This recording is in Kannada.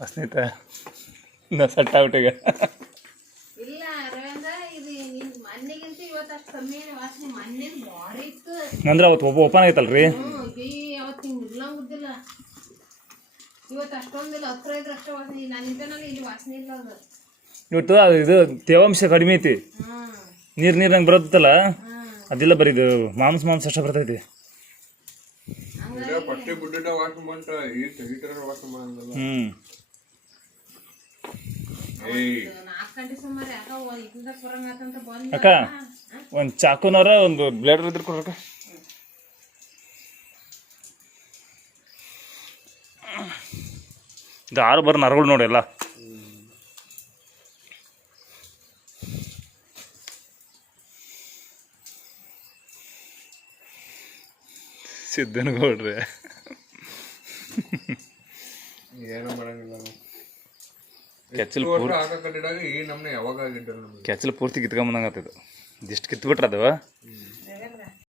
ಸ್ನೇಹಿತ ನಾ ಸಟ್ ಔಟ್ ಈಗ. ಇಲ್ಲ ರವೀಂದ್ರ ಇದು ನಿನ್ ಮೊನ್ನೆಗಿಂತ ಇವತ್ತು ಅಷ್ಟು ಕಮ್ಮಿ ಏನು ವಾಸನೆ ಮೊನ್ನೆ ಭಾರಿ ಇತ್ತು. ಅಂದ್ರೆ ಅವತ್ತು ಒಬ್ಬ ಓಪನ್ ಆಗೈತಲ್ರಿ? ಹ್ಞೂ ಬೀ ಅವತ್ತು ಹಿಂಗೆ ಇರ್ಲಂಗುದಿಲ್ಲ ಇವತ್ತು ಅಷ್ಟೊಂದಿಲ್ಲ ಹತ್ರ ಇದ್ರೆ ಅಷ್ಟೇ ವಾಸನೆ ನಾನು ಇದ್ದೇನಲ್ಲ ಇಲ್ಲಿ ವಾಸನೆ ಇಲ್ಲ ಅದು. ಇವತ್ತು ಅದು ಇದು ತೇವಾಂಶ ಕಡಿಮೆ ಐತಿ. ನೀರು ನೀರು ನಂಗೆ ಬರುತ್ತಲ್ಲ? ಅದಿಲ್ಲ ಅದೆಲ್ಲ ಬರೀ ಇದು ಮಾಂಸ ಮಾಂಸ ಅಷ್ಟೇ ಬರ್ತೈತಿ. ಪಟ್ಟೆ ಬುಡ್ಡ ವಾಸ ಮಾಡ್ತ ಈಟ್ ಹೀಟರ್ ವಾಸ ಮಾಡಂಗಲ್ಲ ಹ್ಞೂ ಅಕ್ಕ, ಒಂದು ಚಾಕುನವರ, ಒಂದು ಬ್ಲೇಡರ್ ಇದ್ರೆ ಕೊಡ್ರಕ್ಕ ಇದು ಆರು ಬರೋ ನರಗಳು ನೋಡಿ ಎಲ್ಲ. ಸಿದ್ದನಗೌಡ್ರೆ ಏನು ಮಾಡಂಗಿಲ್ಲ. ಕೆಚ್ಚಲ್ ಪೂರ್ ಪೂರ್ತಿ ಆಗ ಕಟ್ಟಿದಾಗ ಈ ನಮ್ನೆ ಯಾವಾಗ ಆಗಿದ್ದರು ನಮ್ಗೆ ಕೆಚ್ಚಲು ಪೂರ್ತಿ ಕಿತ್ಕೊಂಬಂದಂಗೆ ಆಗ್ತದೆ ಇದಿಷ್ಟು ಕಿತ್ಬಿಟ್ರೆ ಅದು.